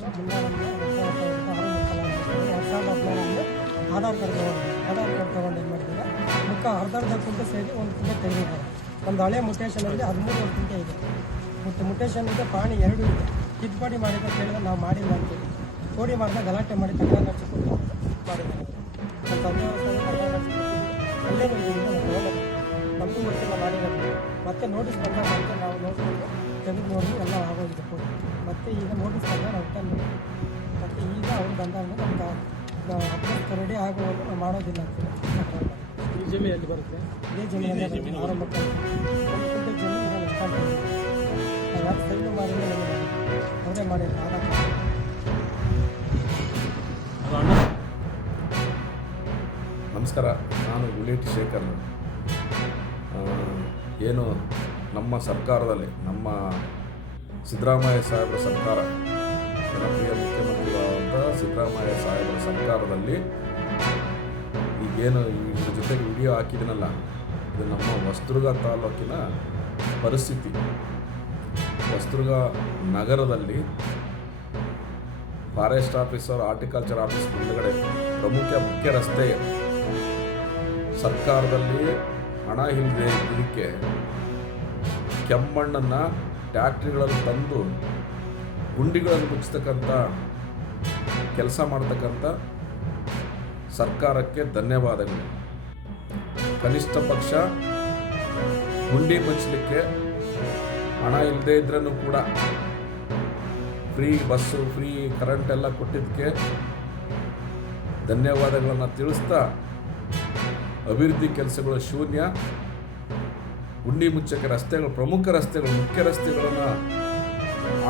ಮುನ್ನ ಆಧಾರ್ ಕಾರ್ಡ್ ತೊಗೊಂಡು ಏನು ಮಾಡಿದ್ದಾರೆ, ಮುಖ ಅರ್ಧ ಕುಂಟೆ ಸೇರಿ ಒಂದು ಕುಂಟೆ ತೆಗೆದಿದ್ದಾರೆ. ಒಂದು ಹಳೆ ಮುಟೇಷನಲ್ಲಿ 13 ಕುಂಟೆ ಇದೆ. ಮತ್ತು ಮುಟೇಷನ್ ಇದೆ, ಪಾಣಿ 2 ಇದೆ. ತಿದ್ದುಪಡಿ ಮಾಡಿದ ಕೇಳಿದ್ರೆ ನಾವು ಮಾಡಿಲ್ಲ ಅಂತೇಳಿ ಕೋಡಿ ಮಾಡಿದಾಗ ಗಲಾಟೆ ಮಾಡಿ ತಕರಾರು ಹಚ್ಚಿಕೊಂಡು ಮಾಡಿದ್ದಾರೆ. ನಮ್ಮ ತಂದೆಯವರು ಅಲ್ಲೇನೂ ಇದೆ, ನಮಗೂ ಗೊತ್ತಿಲ್ಲ ಮಾಡಿರೋದು. ಮತ್ತೆ ನೋಟಿಸ್ ಬಂದಾಗ ಮತ್ತೆ ನಾವು ನೋಡಿಕೊಂಡು ತೆಗೆದು ನೋಡಿ ಎಲ್ಲ ಆಗೋಗಿದೆ ಕೋಡಿ. ಮತ್ತು ಈಗ ನೋಟಿಸ್ ಬಂದಾಗ ನಾವು ರಿಟರ್ನ್ ಮತ್ತು ಈಗ ಅವ್ರು ಬಂದಾಗ ನಮ್ಗೆ ಅಪ್ಡೇಟ್ ರೆಡಿ ಆಗುವಾಗ ನಾವು ಮಾಡೋದಿಲ್ಲ ಅಂತೇಳಿ. ಈ ಜಮೀನಲ್ಲಿ ಬರುತ್ತೆ, ಇದೇ ಜಮೀನಲ್ಲಿ ಆರಂಭಕ್ಕೆ ಒಂದು ಕುಂಟೆ ಜಮೀನು ಎಷ್ಟು ಅಂತ ನಾವು ಯಾರು ಸೈನು ಮಾಡಿದ್ರೆ ಅವರೇ ಮಾಡಿಲ್ಲ ಆಧಾರ್ ಕಾರ್ಡ್. ನಮಸ್ಕಾರ, ನಾನು ಗುಲೇಟಿ ಶೇಖರ್. ಏನು ನಮ್ಮ ಸರ್ಕಾರದಲ್ಲಿ, ನಮ್ಮ ಸಿದ್ದರಾಮಯ್ಯ ಸಾಹೇಬರ ಸರ್ಕಾರ, ಜನಪ್ರಿಯ ಮುಖ್ಯಮಂತ್ರಿಗಳಾದಂಥ ಸಿದ್ದರಾಮಯ್ಯ ಸಾಹೇಬರ ಸರ್ಕಾರದಲ್ಲಿ ಈಗೇನು ಇದ್ರ ಜೊತೆಗೆ ವಿಡಿಯೋ ಹಾಕಿದನಲ್ಲ, ಇದು ನಮ್ಮ ಹೊಸದುರ್ಗ ತಾಲೂಕಿನ ಪರಿಸ್ಥಿತಿ. ಹೊಸದುರ್ಗ ನಗರದಲ್ಲಿ ಫಾರೆಸ್ಟ್ ಆಫೀಸರ್, ಹಾರ್ಟಿಕಲ್ಚರ್ ಆಫೀಸ್ ಮುಂದುಗಡೆ ಮುಖ್ಯ ರಸ್ತೆ ಸರ್ಕಾರದಲ್ಲಿ ಹಣ ಇಲ್ಲದೆ ಇದಕ್ಕೆ ಕೆಮ್ಮಣ್ಣನ್ನು ಟ್ಯಾಕ್ಟ್ರಿಗಳಲ್ಲಿ ತಂದು ಗುಂಡಿಗಳನ್ನು ಮುಚ್ಚತಕ್ಕಂಥ ಕೆಲಸ ಮಾಡ್ತಕ್ಕಂಥ ಸರ್ಕಾರಕ್ಕೆ ಧನ್ಯವಾದಗಳು. ಕನಿಷ್ಠ ಪಕ್ಷ ಗುಂಡಿ ಮುಚ್ಚಲಿಕ್ಕೆ ಹಣ ಇಲ್ಲದೆ ಇದ್ರೂ ಕೂಡ ಫ್ರೀ ಬಸ್ಸು, ಫ್ರೀ ಕರೆಂಟ್ ಎಲ್ಲ ಕೊಟ್ಟಿದ್ದಕ್ಕೆ ಧನ್ಯವಾದಗಳನ್ನು ತಿಳಿಸ್ತಾ, ಅಭಿವೃದ್ಧಿ ಕೆಲಸಗಳು ಶೂನ್ಯ, ಗುಂಡಿ ಮುಚ್ಚಕ್ಕೆ ರಸ್ತೆಗಳು, ಮುಖ್ಯ ರಸ್ತೆಗಳನ್ನು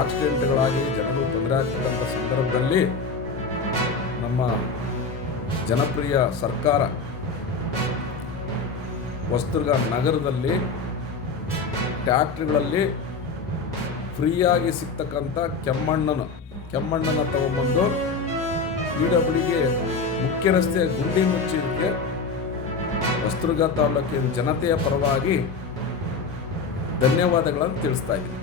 ಆಕ್ಸಿಡೆಂಟ್ಗಳಾಗಿ ಜನರು ತೊಂದರೆ ಆಗ್ತಕ್ಕಂಥ ಸಂದರ್ಭದಲ್ಲಿ ನಮ್ಮ ಜನಪ್ರಿಯ ಸರ್ಕಾರ ಹೊಸದುರ್ಗ ನಗರದಲ್ಲಿ ಟ್ಯಾಕ್ಟ್ರಿಗಳಲ್ಲಿ ಫ್ರೀಯಾಗಿ ಸಿಗ್ತಕ್ಕಂಥ ಕೆಮ್ಮಣ್ಣನ್ನು ತಗೊಂಬಂದು DWಗೆ ಮುಖ್ಯ ರಸ್ತೆಯ ಗುಂಡಿ ಮುಚ್ಚಲಿಕ್ಕೆ ಹೊಸದುರ್ಗ ತಾಲೂಕಿನ ಜನತೆಯ ಪರವಾಗಿ ಧನ್ಯವಾದಗಳನ್ನು ತಿಳಿಸ್ತಾ ಇದ್ದೀನಿ.